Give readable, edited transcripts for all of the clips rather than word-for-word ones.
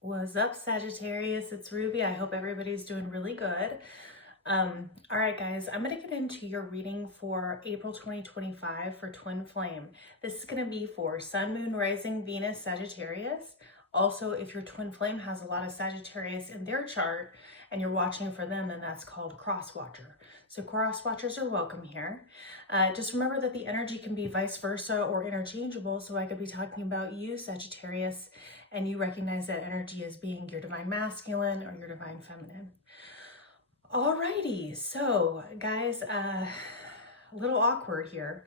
What's up, Sagittarius? It's Ruby. I hope everybody's doing really good. All right, guys, I'm going to get into your reading for April 2025 for Twin Flame. This is going to be for Sun, Moon, Rising, Venus, Sagittarius. Also, if your Twin Flame has a lot of Sagittarius in their chart and you're watching for them, then that's called cross watcher. So cross watchers are welcome here. Just remember that the energy can be vice versa or interchangeable. So I could be talking about you, Sagittarius, and you recognize that energy as being your divine masculine or your divine feminine. Alrighty, so guys, a little awkward here,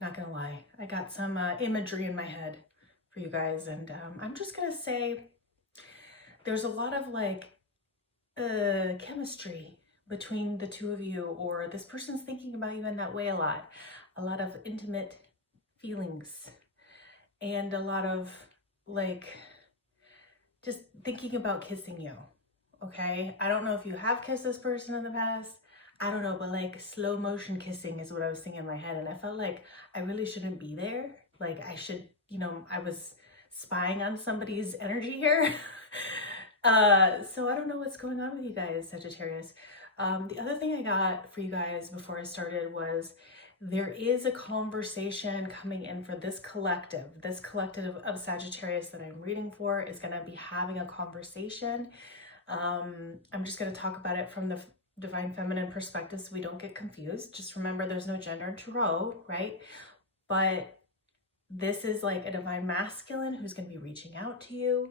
not gonna lie. I got some imagery in my head for you guys, and I'm just gonna say there's a lot of like chemistry between the two of you, or this person's thinking about you in that way a lot of intimate feelings, and a lot of like just thinking about kissing you. Okay, I don't know if you have kissed this person in the past. I don't know, but like slow motion kissing is what I was thinking in my head. And I felt like I really shouldn't be there. Like I should, I was spying on somebody's energy here. So I don't know what's going on with you guys, Sagittarius. The other thing I got for you guys before I started was there is a conversation coming in for this collective. This collective of Sagittarius that I'm reading for is going to be having a conversation. I'm just going to talk about it from the divine feminine perspective so we don't get confused. Just remember there's no gender in tarot, right? But this is like a divine masculine who's going to be reaching out to you,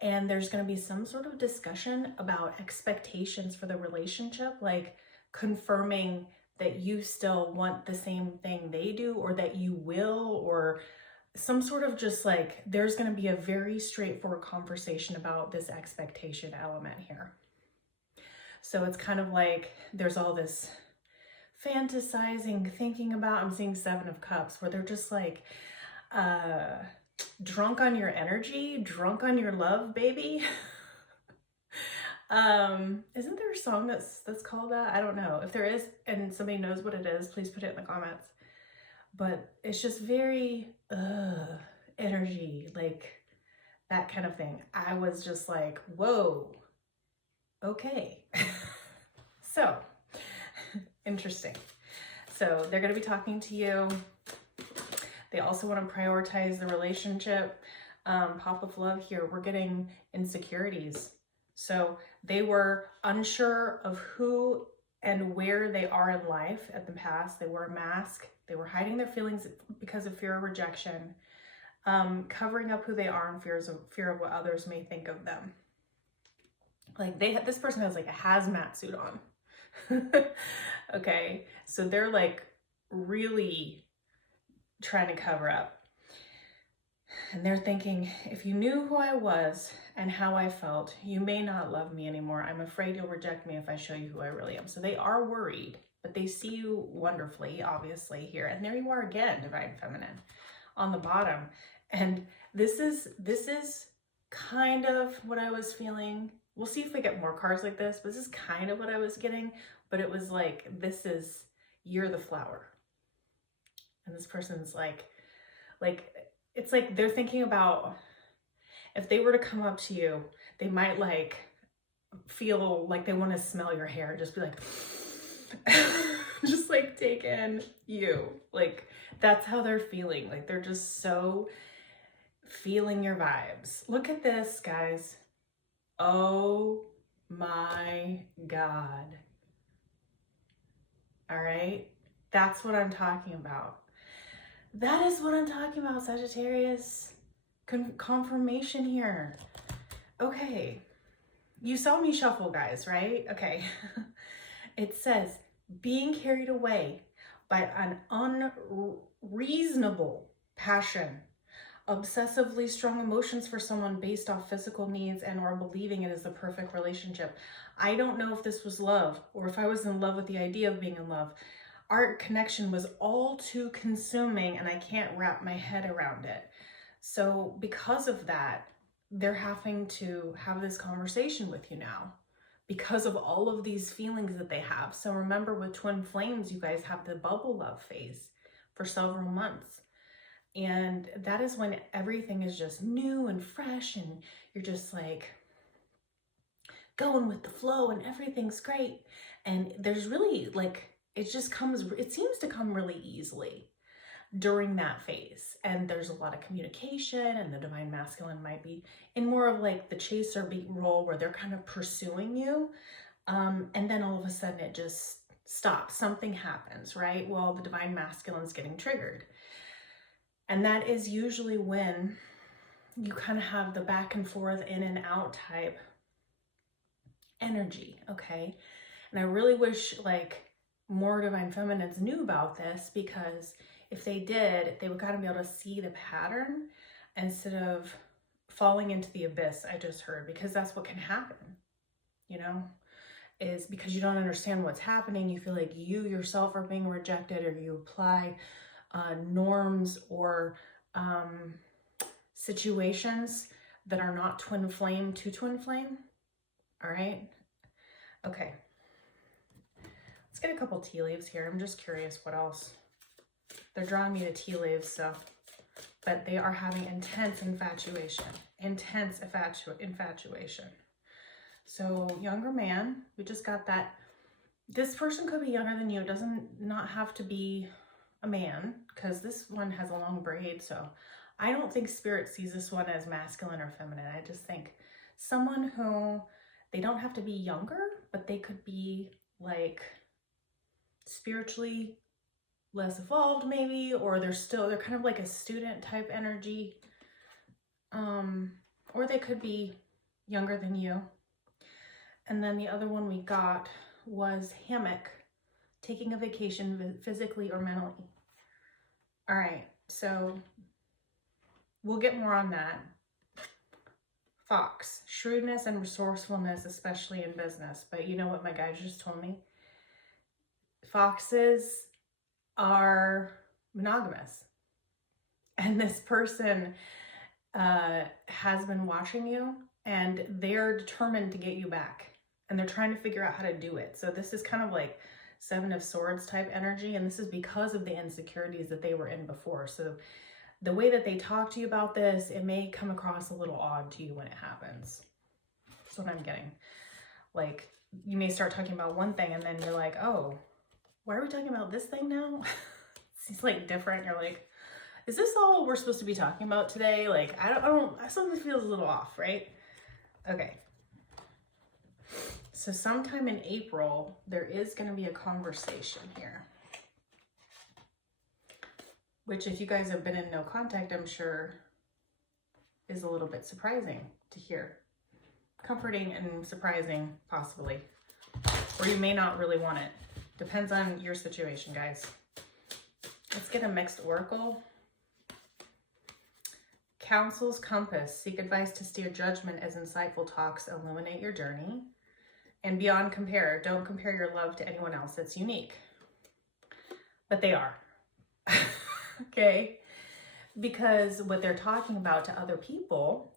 and there's going to be some sort of discussion about expectations for the relationship, like confirming that you still want the same thing they do, or that you will, or some sort of just like, there's going to be a very straightforward conversation about this expectation element here. So it's kind of like there's all this fantasizing, thinking about, I'm seeing 7 of Cups, where they're just like drunk on your energy, drunk on your love, baby. Isn't there a song that's called that? I don't know. If there is and somebody knows what it is, please put it in the comments. But it's just very energy, like that kind of thing. I was just like, whoa, okay. So interesting. So they're going to be talking to you. They also want to prioritize the relationship. Pop of love here, we're getting insecurities. So they were unsure of who and where they are in life at the past. They wore a mask. They were hiding their feelings because of fear of rejection, covering up who they are and fear of what others may think of them. Like this person has like a hazmat suit on. Okay, so they're like really trying to cover up. And they're thinking, if you knew who I was and how I felt, you may not love me anymore. I'm afraid you'll reject me if I show you who I really am. So they are worried, but they see you wonderfully, obviously, here. And there you are again, divine feminine, on the bottom. And this is kind of what I was feeling. We'll see if I get more cards like this, but this is kind of what I was getting. But it was like, you're the flower. And this person's like, it's like they're thinking about if they were to come up to you, they might like feel like they want to smell your hair, just be like, just like take in you. Like that's how they're feeling. Like they're just so feeling your vibes. Look at this, guys. Oh my God. All right. That's what I'm talking about. That is what I'm talking about, Sagittarius. Confirmation here. Okay. You saw me shuffle, guys, right? Okay. It says, being carried away by an unreasonable passion, obsessively strong emotions for someone based off physical needs and or believing it is the perfect relationship. I don't know if this was love or if I was in love with the idea of being in love. Our connection was all too consuming and I can't wrap my head around it. So because of that, they're having to have this conversation with you now because of all of these feelings that they have. So remember with twin flames, you guys have the bubble love phase for several months. And that is when everything is just new and fresh and you're just like going with the flow and everything's great. And there's really like, it seems to come really easily during that phase. And there's a lot of communication, and the divine masculine might be in more of like the chaser beat role where they're kind of pursuing you. And then all of a sudden it just stops. Something happens, right? Well, the divine masculine's getting triggered. And that is usually when you kind of have the back and forth, in and out type energy, okay? And I really wish like more divine feminines knew about this, because if they did, they would kind of be able to see the pattern instead of falling into the abyss, I just heard, because that's what can happen, you know, is because you don't understand what's happening. You feel like you yourself are being rejected, or you apply norms or situations that are not twin flame to twin flame. All right. Okay. Let's get a couple tea leaves here. I'm just curious what else. They're drawing me to tea leaves, so, but they are having intense infatuation, infatuation. So younger man, we just got that. This person could be younger than you. It doesn't not have to be a man, because this one has a long braid. So I don't think spirit sees this one as masculine or feminine. I just think someone who, they don't have to be younger, but they could be like spiritually less evolved maybe, or they're kind of like a student type energy. Or they could be younger than you. And then the other one we got was hammock, taking a vacation physically or mentally. All right, so we'll get more on that. Fox, shrewdness and resourcefulness, especially in business. But you know what my guide just told me? Foxes are monogamous. And this person has been watching you, and they're determined to get you back. And they're trying to figure out how to do it. So this is kind of like Seven of Swords type energy. And this is because of the insecurities that they were in before. So the way that they talk to you about this, it may come across a little odd to you when it happens. That's what I'm getting. Like, you may start talking about one thing and then you're like, oh, why are we talking about this thing now? It's like different. You're like, is this all we're supposed to be talking about today? Like, I don't, something feels a little off, right? Okay. So sometime in April, there is going to be a conversation here. Which, if you guys have been in no contact, I'm sure is a little bit surprising to hear. Comforting and surprising, possibly. Or you may not really want it. Depends on your situation, guys. Let's get a mixed oracle. Counsel's compass. Seek advice to steer judgment as insightful talks illuminate your journey. And beyond compare. Don't compare your love to anyone else. It's unique. But they are. Okay? Because what they're talking about to other people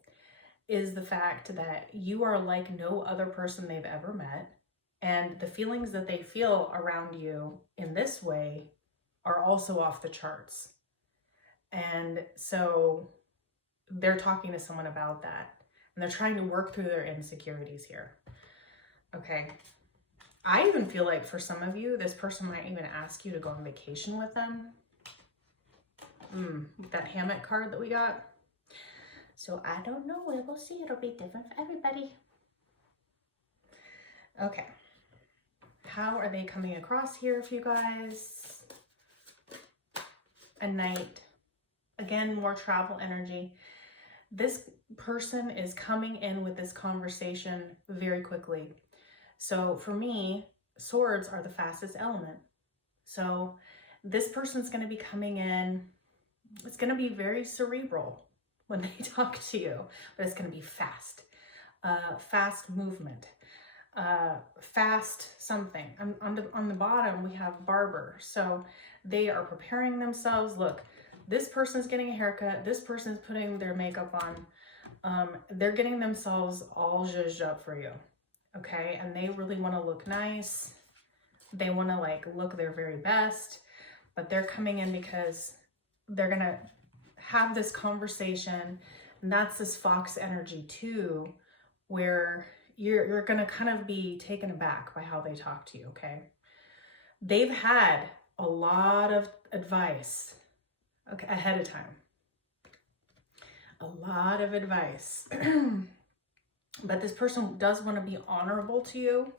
is the fact that you are like no other person they've ever met. And the feelings that they feel around you in this way are also off the charts. And so they're talking to someone about that. And they're trying to work through their insecurities here. Okay. I even feel like for some of you, this person might even ask you to go on vacation with them. That hammock card that we got. So I don't know. We'll see. It'll be different for everybody. Okay. How are they coming across here for you guys? A knight. Again, more travel energy. This person is coming in with this conversation very quickly. So for me, swords are the fastest element. So this person's going to be coming in. It's going to be very cerebral when they talk to you, but it's going to be fast. Fast movement. Fast something. On the bottom, we have barber. So they are preparing themselves. Look, this person's getting a haircut. This person's putting their makeup on. They're getting themselves all zhuzhed up for you. Okay. And they really want to look nice. They want to like look their very best, but they're coming in because they're going to have this conversation, and that's this fox energy too, where you're gonna kind of be taken aback by how they talk to you, okay? They've had a lot of advice, okay, ahead of time. A lot of advice. But this person does want to be honorable to you.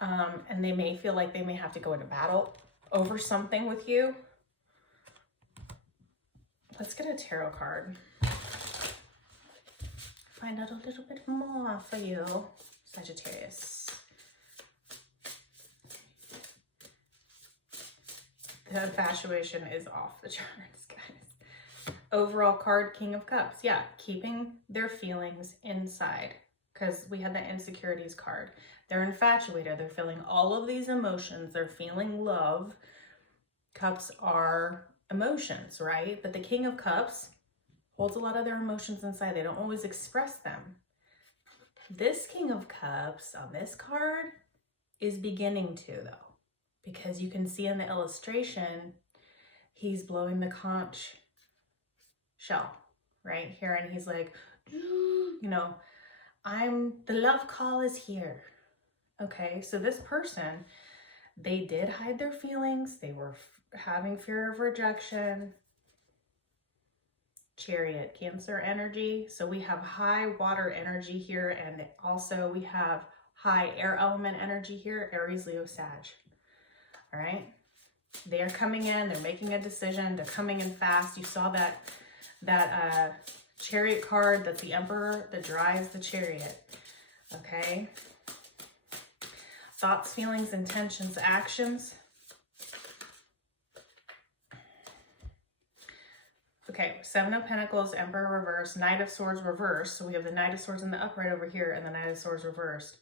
And they may feel like they may have to go into battle over something with you. Let's get a tarot card. Find out a little bit more for you, Sagittarius. The infatuation is off the charts, guys. Overall card, King of Cups. Yeah, keeping their feelings inside, because we had the insecurities card. They're infatuated. They're feeling all of these emotions. They're feeling love. Cups are emotions, right? But the King of Cups holds a lot of their emotions inside. They don't always express them. This King of Cups on this card is beginning to, though, because you can see in the illustration, he's blowing the conch shell right here. And he's like, you know, the love call is here. Okay, so this person, they did hide their feelings. They were having fear of rejection. Chariot, Cancer energy. So we have high water energy here, and also we have high air element energy here, Aries, Leo, Sag. All right, they are coming in. They're making a decision. They're coming in fast. You saw that Chariot card. That's the Emperor that drives the chariot. Okay. Thoughts, feelings, intentions, actions. Okay, Seven of Pentacles, Emperor reversed, Knight of Swords reversed. So we have the Knight of Swords in the upright over here and the Knight of Swords reversed.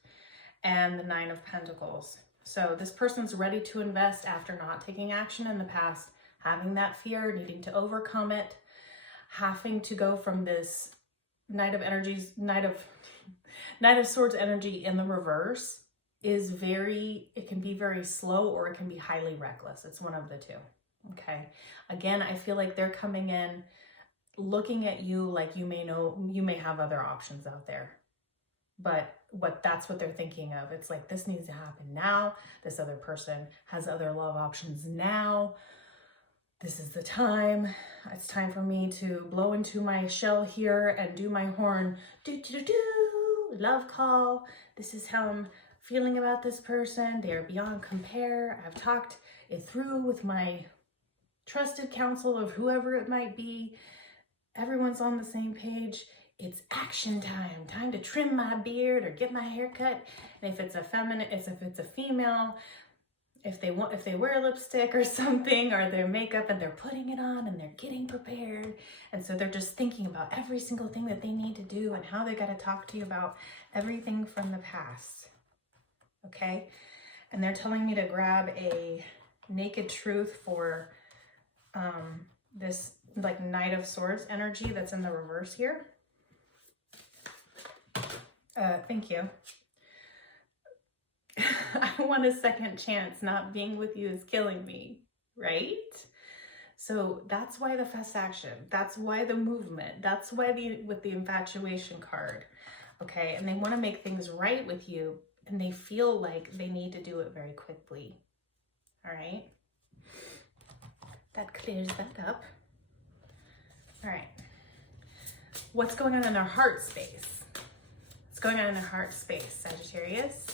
And the Nine of Pentacles. So this person's ready to invest after not taking action in the past, having that fear, needing to overcome it, having to go from this Knight of Swords energy in the reverse is it can be very slow, or it can be highly reckless. It's one of the two. Okay. Again, I feel like they're coming in looking at you like you may have other options out there. But that's what they're thinking of. It's like, this needs to happen now. This other person has other love options now. This is the time. It's time for me to blow into my shell here and do my horn. Do, do, do, do. Love call. This is how I'm feeling about this person. They are beyond compare. I've talked it through with my trusted counsel of whoever it might be. Everyone's on the same page. It's action time. Time to trim my beard or get my hair cut. And if it's a feminine, if it's a female, if they wear lipstick or something, or their makeup, and they're putting it on and they're getting prepared. And so they're just thinking about every single thing that they need to do and how they got to talk to you about everything from the past. Okay. And they're telling me to grab a naked truth for this like Knight of Swords energy that's in the reverse here. Thank you. I want a second chance. Not being with you is killing me, right? So that's why the fast action. That's why the movement. That's why with the infatuation card. Okay, and they want to make things right with you, and they feel like they need to do it very quickly. All right. That clears that up. All right. What's going on in their heart space? What's going on in their heart space, Sagittarius?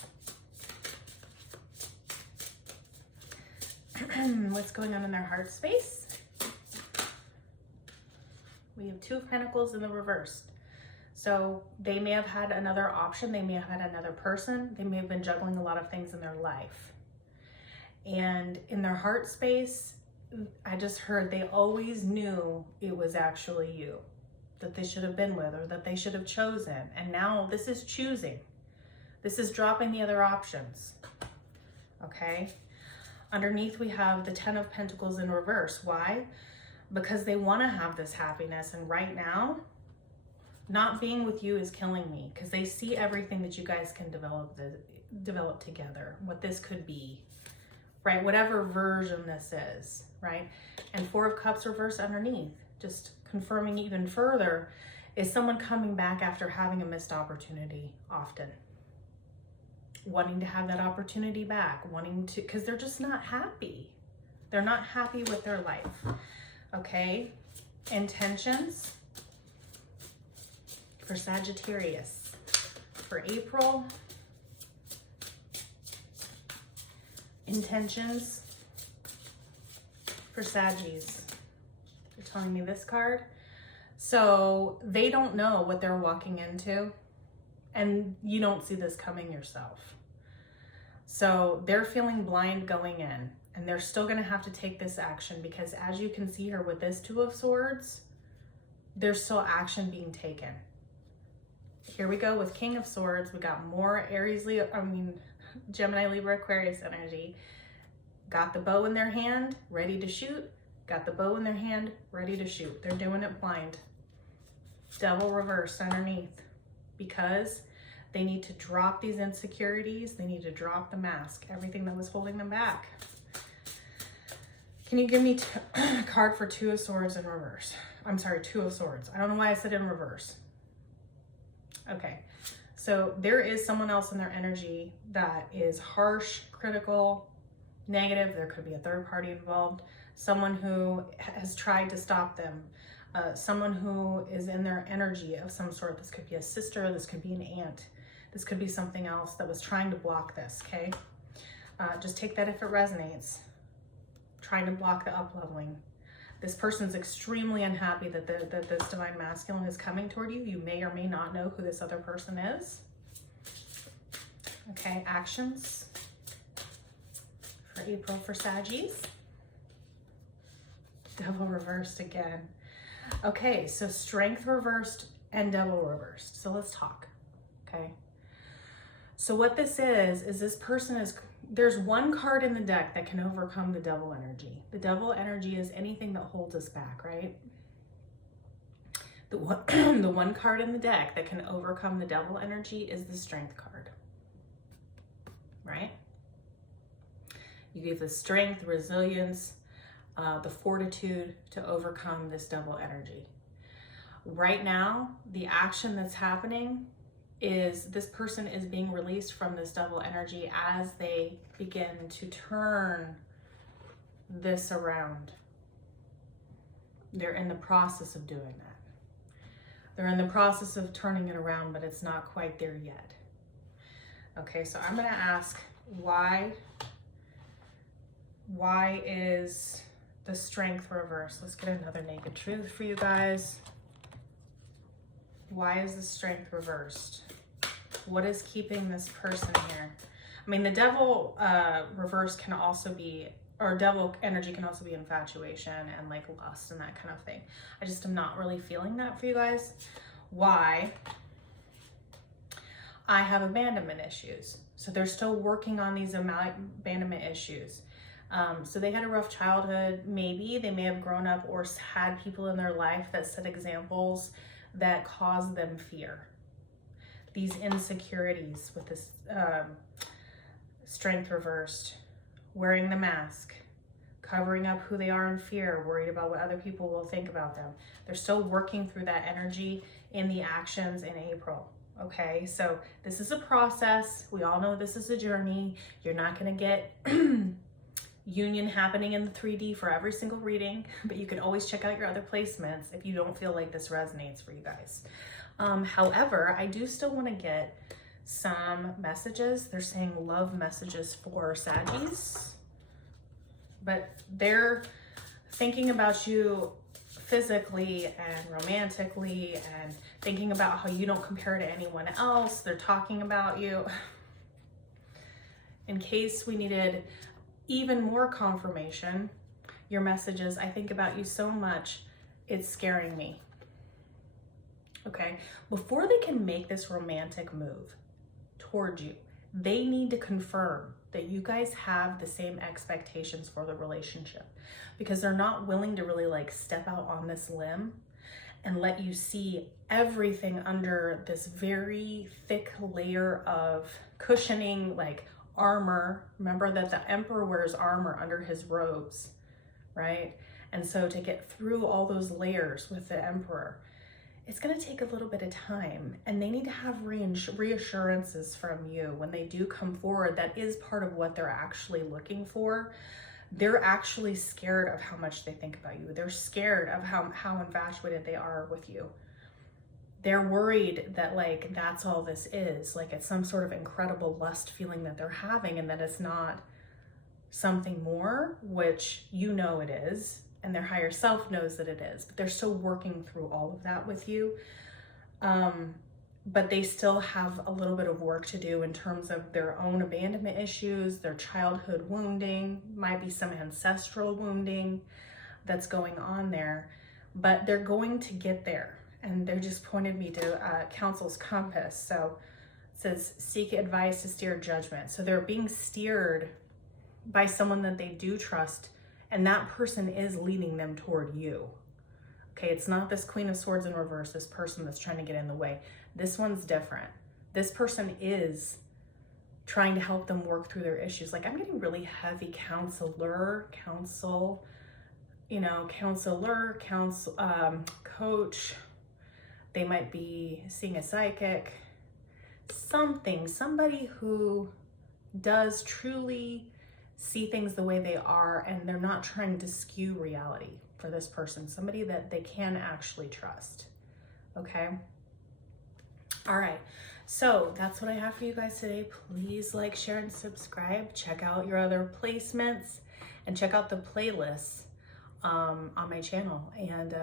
What's going on in their heart space? We have Two of Pentacles in the reverse. So they may have had another option. They may have had another person. They may have been juggling a lot of things in their life. And in their heart space, I just heard they always knew it was actually you that they should have been with, or that they should have chosen. And now this is choosing. This is dropping the other options. Okay. Underneath we have the Ten of Pentacles in reverse. Why? Because they want to have this happiness. And right now, not being with you is killing me, because they see everything that you guys can develop together, what this could be, right? Whatever version this is, right? And Four of Cups reverse underneath. Just confirming even further, is someone coming back after having a missed opportunity often. Wanting to have that opportunity back, wanting to, because they're just not happy. They're not happy with their life. Okay, intentions for Sagittarius for April. Intentions for Saggies. They're telling me this card. So they don't know what they're walking into, and you don't see this coming yourself. So they're feeling blind going in, and they're still going to have to take this action, because as you can see here with this Two of Swords, there's still action being taken. Here we go with King of Swords. We got more Gemini, Libra, Aquarius energy. Got the bow in their hand, ready to shoot. Got the bow in their hand, ready to shoot. They're doing it blind. Devil reversed underneath, because they need to drop these insecurities. They need to drop the mask, everything that was holding them back. Can you give me a card for Two of Swords in reverse? I'm sorry, Two of Swords. I don't know why I said in reverse. Okay, so there is someone else in their energy that is harsh, critical, negative. There could be a third party involved. Someone who has tried to stop them. Someone who is in their energy of some sort. This could be a sister, this could be an aunt, this could be something else that was trying to block this, okay? Just take that if it resonates. Trying to block the up-leveling. This person's extremely unhappy that this divine masculine is coming toward you. You may or may not know who this other person is. Okay, actions for April for Saggies. Devil reversed again. Okay, so Strength reversed and Devil reversed. So let's talk, okay? So what this is this person is, there's one card in the deck that can overcome the Devil energy. The Devil energy is anything that holds us back, right? The one card in the deck that can overcome the Devil energy is the Strength card, right? You give the strength, resilience, the fortitude to overcome this Devil energy. Right now, the action that's happening is this person is being released from this Devil energy as they begin to turn this around. They're in the process of doing that. They're in the process of turning it around, but it's not quite there yet. Okay, so I'm going to ask why is the Strength reversed? Let's get another naked truth for you guys. Why is the Strength reversed? What is keeping this person here? I mean, the Devil reverse can also be, or Devil energy can also be infatuation and like lust and that kind of thing. I just am not really feeling that for you guys. Why? I have abandonment issues. So they're still working on these abandonment issues. So they had a rough childhood. Maybe they may have grown up or had people in their life that set examples that caused them fear. These insecurities with this Strength reversed, wearing the mask, covering up who they are in fear, worried about what other people will think about them. They're still working through that energy in the actions in April. Okay, so this is a process. We all know this is a journey. You're not going to get union happening in the 3D for every single reading, but you can always check out your other placements if you don't feel like this resonates for you guys. However, I do still want to get some messages. They're saying love messages for Saggies, but they're thinking about you physically and romantically and thinking about how you don't compare to anyone else. They're talking about you. In case we needed even more confirmation, your messages, I think about you so much, it's scaring me. Okay, before they can make this romantic move towards you, they need to confirm that you guys have the same expectations for the relationship, because they're not willing to really like step out on this limb and let you see everything under this very thick layer of cushioning, like armor. Remember that the emperor wears armor under his robes, right? And so to get through all those layers with the Emperor, it's going to take a little bit of time, and they need to have reassurances from you when they do come forward. That is part of what they're actually looking for. They're actually scared of how much they think about you. They're scared of how infatuated they are with you. They're worried that like that's all this is, like it's some sort of incredible lust feeling that they're having, and that it's not something more, which you know it is, and their higher self knows that it is, but they're still working through all of that with you. But they still have a little bit of work to do in terms of their own abandonment issues, their childhood wounding, might be some ancestral wounding that's going on there, but they're going to get there. And they just pointed me to Council's Compass. So it says, seek advice to steer judgment. So they're being steered by someone that they do trust, and that person is leading them toward you. Okay, it's not this Queen of Swords in reverse, this person that's trying to get in the way. This one's different. This person is trying to help them work through their issues. Like, I'm getting really heavy counselor, coach. They might be seeing a psychic, somebody who does truly see things the way they are, and they're not trying to skew reality for this person, somebody that they can actually trust. Okay. All right. So that's what I have for you guys today. Please like, share, and subscribe. Check out your other placements and check out the playlists on my channel, and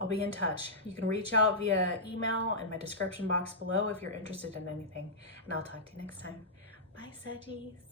I'll be in touch. You can reach out via email in my description box below if you're interested in anything, and I'll talk to you next time. Bye, Saggies.